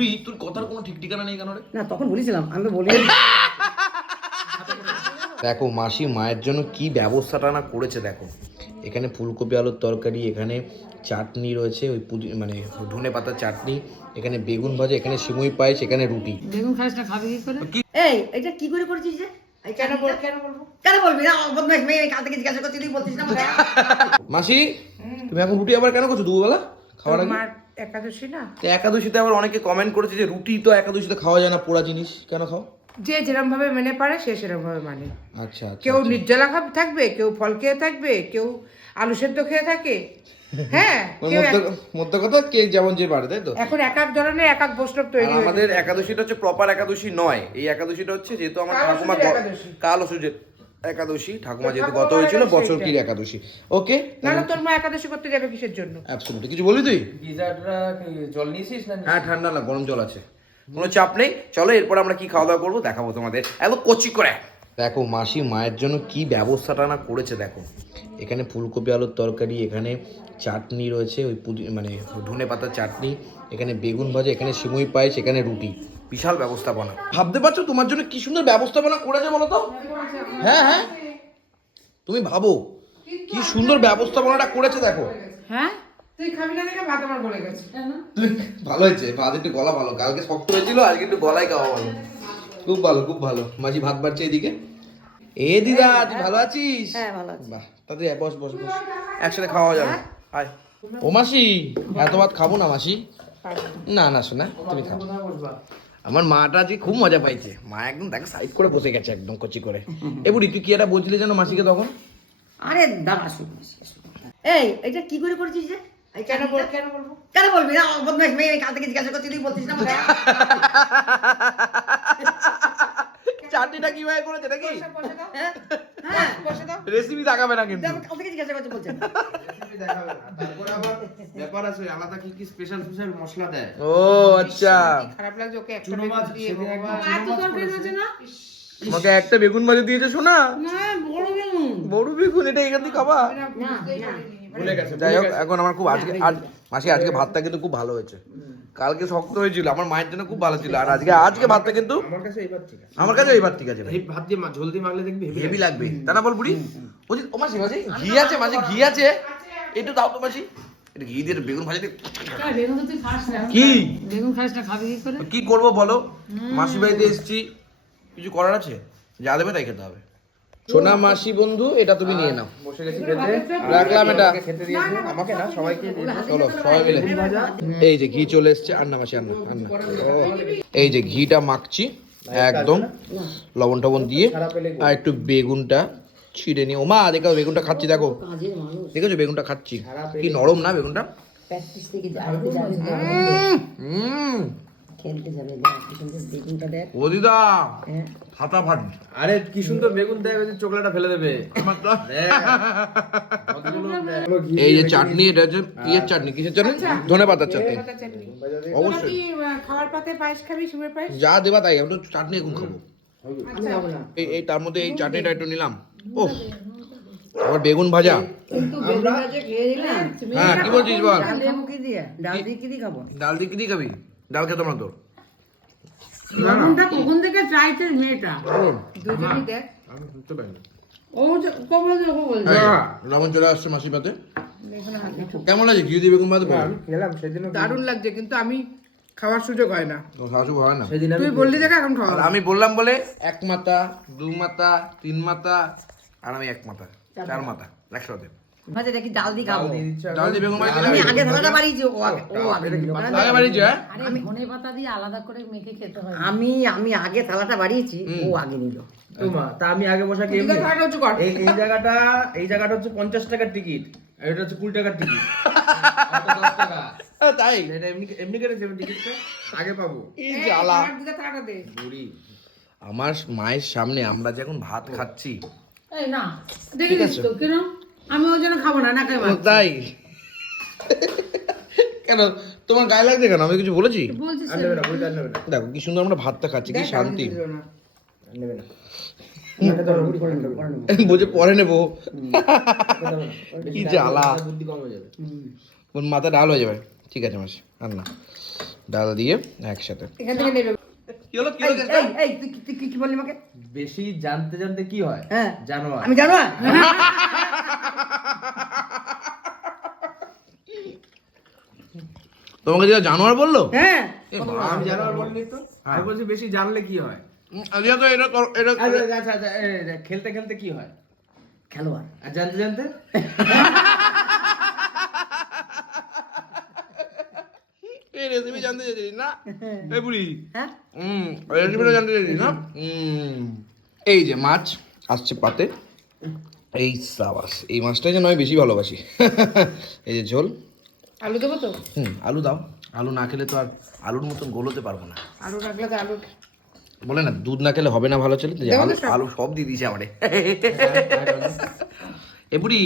তুই তোর কথার কোনো ঠিক ঠিকানা নেই কেন রে? না তখন বলেছিলাম আমি তো বলি দেখো মাসি মায়ের জন্য কি ব্যবস্থাটা না করেছে দেখো। এখানে ফুলকপি আলুর তরকারি এখানে চাটনি রয়েছে ওই পুদি- মানে ধনে পাতার চাটনি এখানে বেগুন ভাজা এখানে সিমুই পায়েস এখানে রুটি। বেগুন খাসটা খাবি কি করে? এই এটা কি করে করেছিস যে? মাসি তুমি এখন রুটি আবার কেন করছ দুবেলা খাওয়ার আগে? একাদশী না? তো একাদশীতে আবার অনেকে কমেন্ট করেছে যে রুটি তো একাদশীতে খাওয়া যায় না পোড়া জিনিস কেন খাও? যে যেরকম ভাবে মেনে পারে সে সেরকম ভাবে মানে। আচ্ছা আচ্ছা কেউ নির্জলা খাব থাকবে কেউ ফল খেয়ে থাকবে কেউ আলু সেদ্ধ খেয়ে থাকে। হ্যাঁ মধ্য- কথা কে যেমন যে পারে তাই তো? এখন এক এক ধরনের এক এক বৈষ্ণব তৈরি আমাদের একাদশীটা হচ্ছে প্রপার একাদশী নয়। এই একাদশীটা হচ্ছে যেহেতু আমার কালো ঠাকুমা। কালো সূর্যের একাদশী ঠাকুমা যেহেতু গত হয়েছিল বছর। কির একাদশী। ওকে না না তোর মা একাদশী করতে যাবে কিসের জন্য? অ্যাবসলিউটলি কিছু বলি তুই? গিজারটা কি জল নিয়েছিস না হ্যাঁ ঠান্ডা না গরম জল আছে। কোনো চাপ নেই। চলো এরপর আমরা কি খাওয়া দাওয়া করব দেখাবো তোমাদের। একদম কচি করে। দেখো মাসি মায়ের জন্য কি ব্যবস্থাটা না করেছে দেখো। এখানে ফুলকপি আলুর তরকারি এখানে চাটনি রয়েছে ওই পুদি মানে ধনে পাতার চাটনি এখানে বেগুন ভাজা এখানে সিমুই পায়েস এখানে রুটি। বিশাল ব্যবস্থাপনা। ভাবতে পারছ তোমার জন্য কি সুন্দর ব্যবস্থাপনা করেছে বলো তো? হ্যাঁ হ্যাঁ। তুমি ভাবো কি সুন্দর ব্যবস্থাপনাটা করেছে দেখো। হ্যাঁ? তুই খাবি না দেখে ভাত আমার বলে গেছে। ভালো হয়েছে ভাত একটু গলা ভালো। কালকে শক্ত হয়েছিল আজকে একটু গলায় খাওয়া ভালো। খুব ভালো খুব ভালো। মাঝি ভাত বাড়ছে এদিকে। এ দিদা তুই ভালো আছিস? হ্যাঁ ভালো আছি। বাহ তাতে বস বস বস। একসাথে খাওয়া যাবে। হাই ও মাসি এত ভাত খাব না মাসি? না। না শোনা তুমি খাও। আমার মাটা আজকে খুব মজা পাইছে। মা একদম দেখ সাইড করে বসে গেছে একদম কচি করে। এ বুড়ি তুই কি একটা বলছিলি যেন মাসিকে তখন? আরে দাঁড়া শুন এই এটা কি করে করেছিস যে? এই কেন বল কেন বলব? কেন বলবি না? বদমাইশ মেয়ে কাল থেকে জিজ্ঞাসা করছি তুই বলছিস না? চাটনিটা কীভাবে করেছে নাকি? বসে হ্যাঁ? হ্যাঁ। বসে দাও। রেসিপি দেখাবে না কিন্তু। কাল থেকে জিজ্ঞাসা করছি দেখাবে না তারপরে আবার ব্যাপার আছে আলাদা কি কি স্পেশাল স্পেশাল মশলা দেয়? ও আচ্ছা। খারাপ লাগছে ওকে একটা বেগুন দিয়ে তোমাকে একটা বেগুন ভাজা দিয়েছে শোনা না বড় বেগুন। বড় বেগুন এটা এখান থেকে খাবা? যাই হোক এখন আমার খুব আজকে মাসি আজকে ভাতটা কিন্তু খুব ভালো হয়েছে। কালকে শক্ত হয়েছিল আমার মায়ের জন্য খুব ভালো ছিল। আর আজকে আজকে ভাতটা কিন্তু আমার কাছে এইবার ঠিক আছে। আমার কাছে এই ভাত ঠিক আছে এই ভাত দিয়ে মা- ঝোল দিয়ে মাখলে দেখবি হেভি হেভি লাগবে। তা না বল বুড়ি। ও মাসি মাসি ঘি আছে মাসি ঘি আছে। একটু দাও তো মাসি। ঘি দিয়ে বেগুন ভাজা দিয়ে বেগুন তো তুই খাস না। কি? বেগুন খাস না খাবি কি করে? কি করব বলো? মাসি বাড়িতে এসেছি। কিছু করার আছে? যা দেবে তাই খেতে হবে। সোনা মাসি বন্ধু এটা তুমি নিয়ে নাও। বসে গেছি খেতে। রাখলাম এটা। খেতে দিয়েছি। আমাকে না সবাইকে চলো সবাই মিলে। এই যে ঘি চলে এসছে। আন্না মাসি আন্না আন্না। ও, এই যে ঘিটা মাখছি একদম লবণ টবণ দিয়ে। আর একটু বেগুনটা ছিঁড়ে নিয়ে ও মা দেখো বেগুনটা খাচ্ছি দেখো। দেখেছ বেগুনটা খাচ্ছি। কি নরম না বেগুনটা? ও দিদা হ্যাঁ। ফাটাফাট আরে কি সুন্দর বেগুন চোকলাটা ফেলে দেবে। এই যে চাটনি এটা হচ্ছে ইয়ের চাটনি? কিসের চাটনি? ধনে পাতার চাটনি। অবশ্যই। কি পাতে পায়েস খাবি সিমের পায়েস? যা দেবা তাই আমি তো চাটনি এখন খাব। আমি যাব না। এই এই তার মধ্যে এই চাটনিটা একটু নিলাম। ও আবার বেগুন ভাজা? কিন্তু বেগুন আছে খেয়ে দিলাম হ্যাঁ কি বলছিস বল? ডাল দিয়ে কি দিয়ে খাব? ডাল দিয়ে কি খাবি? ডাল খেতাম না তো লবণটা কখন থেকে চাইছে মেয়েটা? দুজনই দেখ। আমি লবণ চলে আসছে মাসি পাতে। কেমন ঘি দিয়ে বেগুন ভাতে দারুণ লাগছে কিন্তু আমি খাওয়ার সুযোগ হয় না। তো হয় না। সেদিন আমি তুই বললি দেখ এখন খাওয়া আর আমি বললাম বলে এক মাথা দু মাথা তিন মাথা আর আমি এক মাথা চার মাথা। একসাথে। মাঝে দেখি ডাল দিয়ে খাব ডাল দিয়ে বেগুন ভাজি আমি আগে থালাটা বাড়িয়েছি ও আগে ও আগে নিল। আগে বাড়িয়েছে। হ্যাঁ? আরে ধনে পাতা দিয়ে আলাদা করে মেখে খেতে হয়। আমি আমি আগে থালাটা বাড়িয়েছি ও আগে নিল তো তা আমি আগে বসা গেম এই এই জায়গাটা এই জায়গাটা হচ্ছে পঞ্চাশ টাকার টিকিট আর এটা হচ্ছে কুড়ি টাকার টিকিট। দশ টাকা। আহ, তাই। এটা এমনি টিকিটটা আগে পাবো। এই জ্বালা। আমার দিকে থালাটা দে। বুড়ি। আমার মায়ের সামনে আমরা যখন ভাত খাচ্ছি। এই না দেখে তো কেন? আমি ওই জন্য খাব না না খাই তাই। কেন? তোমার গায়ে লাগছে কেন? আমি কিছু বলেছি? দেখো কি সুন্দর আমরা ভাতটা খাচ্ছি কি শান্তি। বুঝে পরে নেব কি জ্বালা। হয়ে মাথা ডাল হয়ে যাবে। ঠিক আছে মাসি আর না। ডাল দিয়ে একসাথে। এখান থেকে নেবে কি হলো কি এই এই এই তুই কি- তুই কি- কি বললি আমাকে? বেশি জানতে জানতে কি হয়? হ্যাঁ। জানোয়ার। আমি জানো তোমাকে যেটা জানোয়ার বলল? হ্যাঁ। আমি জানোয়ার বলিনি তো। আমি বলছি বেশি জানলে কি হয়? আজকে তো এটা কর- এটা আচ্ছা আচ্ছা আচ্ছা খেলতে খেলতে কি হয়? খেলোয়াড়। আর জানতে জানতে এই রেসিপি জানতে চেয়েছিস না? এই বুড়ি। হ্যাঁ? হুম রেসিপিটা জানতে চেয়েছিস না? এই যে মাছ আসছে পাতে। এই সাবাস এই মাছটাই যেন আমি বেশি ভালোবাসি। এই যে ঝোল। আলু দেবো তো? হুম আলু দাও। আলু না খেলে তো আর আলুর মতন গোলোতে পারব না। আলু রাখলে তো আলু বলে না দুধ না খেলে হবে না ভালো চলে তো যে দেবো আলু সব। আলু সব দিয়ে দিয়েছে আমারে। এ বুড়ি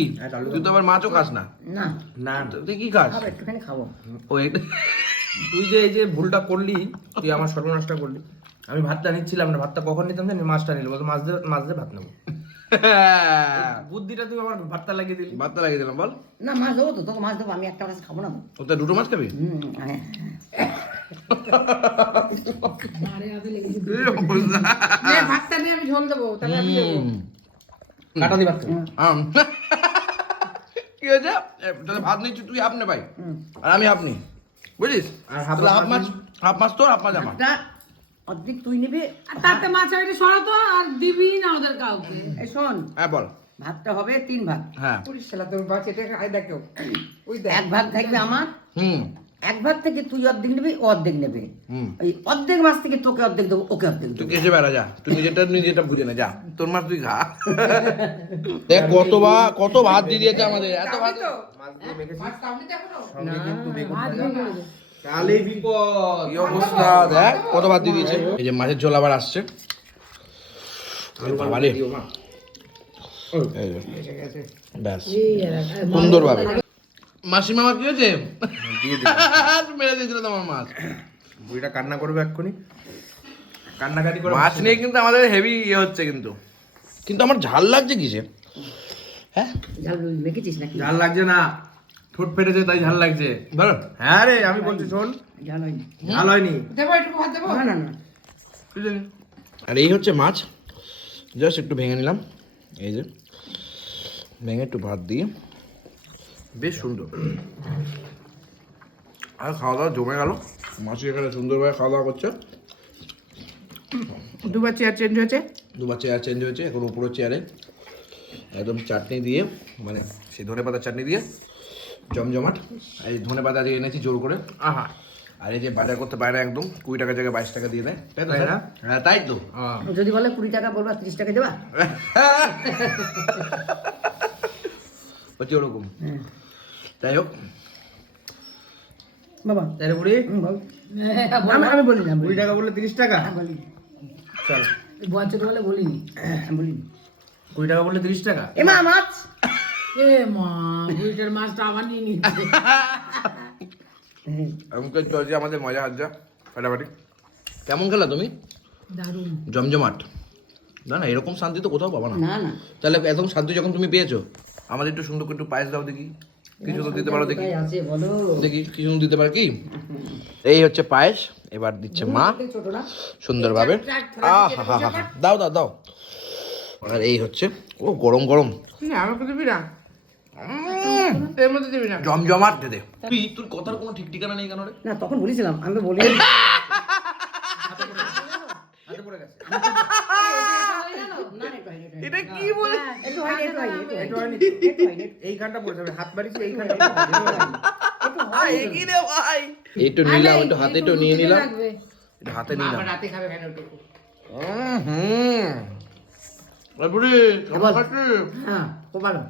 তুই তো আবার মাছও খাস না? না। না তুই কি খাস? খাব একটুখানি খাব। ও এটা তুই যে এই যে ভুলটা করলি তুই আমার সর্বনাশটা করলি। আমি ভাতটা নিচ্ছিলাম না ভাতটা কখন নিতাম জানি? মাছটা নিলাম বলতো মাছ দিয়ে মাছ দিয়ে ভাত নেব। বুদ্ধিটা তুই আমার ভাতটা লাগিয়ে দিলি। ভাতটা লাগিয়ে দিলাম বল। না মাছ দেবো তো তোকে মাছ দেবো আমি একটা মাছ খাব না। তো ও দুটো মাছ খাবি? হুম, হ্যাঁ। নে, ভাতটা নিয়ে আমি ঝোল দেবো তাহলে আমি কাটা দি ভাত কি হয়েছে? তাহলে ভাত নিচ্ছি তুই হাফ নে ভাই। আর আমি হাফ নি। বুঝিস হাফ তাহলে হাফ মাছ হাফ মাছ তোর হাফ মাছ আমার। অর্ধেক তুই নিবি। আর তাতে মাছ আইডি সরাতো আর দিবি না ওদের কাউকে। এই শোন হ্যাঁ বল। ভাতটা হবে তিন ভাগ হ্যাঁ। পুলিশ ছেলা তোর বাচ্চা এটা খাই দেখো। ওই দেখ এক ভাগ থাকবে আমার। হুম। এক ভাগ থেকে তুই অর্ধেক নিবি ও অর্ধেক নেবে। হুম। ওই অর্ধেক মাছ থেকে তোকে অর্ধেক দেবো ওকে অর্ধেক তুই কেসে বেড়া যা তুই নিজেটা নিজেটা বুঝে না যা। তোর মাছ তুই খা। দেখ কত বা কত ভাত দিয়ে দিয়েছে আমাদের এত ভাত। কালে বিপদ। কি অবস্থা দেখ কত ভাত দিয়ে দিয়েছে। এই যে মাছের ঝোল আবার আসছে। বাবারে। ব্যাস। এই মাসিমা আমার কি হয়েছে? মেরে দিয়েছিল তোমার মাছ। বুড়িটা কান্না করবে এক্ষুনি। কান্নাকাটি করে মাছ নিয়ে কিন্তু আমাদের হেভি ইয়ে হচ্ছে কিন্তু। কিন্তু আমার ঝাল লাগছে কিসে হ্যাঁ? ঝাল মেখেছিস নাকি? ঝাল লাগছে না। ঠোঁট ফেটেছে তাই ঝাল লাগছে। ধরো হ্যাঁ রে আমি বলছি শোন। ঝাল হয়নি। ঝাল হয়নি। দেবো একটু ভাত দেবো? না না না। আর এই হচ্ছে মাছ। জাস্ট একটু ভেঙে নিলাম। এই যে ভেঙে একটু ভাত দিয়ে। বেশ সুন্দর। আর খাওয়া দাওয়া জমে গেল। মাসি এখানে সুন্দরভাবে খাওয়া দাওয়া করছে। দুবার চেয়ার চেঞ্জ হয়েছে? দুবার চেয়ার চেঞ্জ হয়েছে এখন উপরের চেয়ারে একদম চাটনি দিয়ে মানে সেই ধনে পাতার চাটনি দিয়ে জমজমাট। এই ধনে পাতা দিয়ে এনেছি জোর করে। আহা। আর এই যে বাজার করতে পারে না একদম কুড়ি টাকা জায়গায় বাইশ টাকা দিয়ে দেয়। তাই তো তাই না? হ্যাঁ তাই তো। যদি বলে কুড়ি টাকা বলবা তিরিশ টাকা দেবা? হচ্ছে ওরকম। যাই হোক। বাবা। রে বুড়ি? আমি আমি বলি না কুড়ি টাকা বললে তিরিশ টাকা? বলি চল। বছর বলে বলিনি। বলি কুড়ি টাকা বললে তিরিশ টাকা? এমা মাছ! এ মা বুড়িটার মাছটা আবার নিয়ে নিচ্ছে চলছে আমাদের মজা হজ্জা ফাটাফাটি। কেমন খেলা তুমি? দারুণ। জমজমাট। না না এরকম শান্তি তো কোথাও পাবো না। তাহলে এরকম শান্তি যখন তুমি পেয়েছ? আমাদের একটু সুন্দর করে একটু পায়েস দাও দেখি। কিছু তো দিতে পারো দেখি। কোথায় আছে বলো? দেখি কিছু দিতে পারো কি? এই হচ্ছে পায়েস এবার দিচ্ছে মা। সুন্দরভাবে। দাও দাও দাও। আর এই হচ্ছে ও গরম গরম। না আমাকে দিবি না? এর মধ্যে দিবি না? জমজমাট দে দে। তুই তোর কথার কোনো ঠিক ঠিকানা নেই কেন রে? না তখন বলেছিলাম আমি তো বলি হাতে পড়ে গেছে। এটা কি বলে? একটু হয় একটু হয় একটু একটু এই হয়নি পড়ে যাবে এইখানটা পড়েছে আমি হাত বাড়িয়েছি এইখানটা কি রে ভাই। একটু নিলাম একটু হাতে একটু নিয়ে নিলাম। লাগবে। হাতে নিলাম। রাতে খাবে কেন ওটুকু হুম হুম। বুড়ি কেমন হ্যাঁ খুব ভালো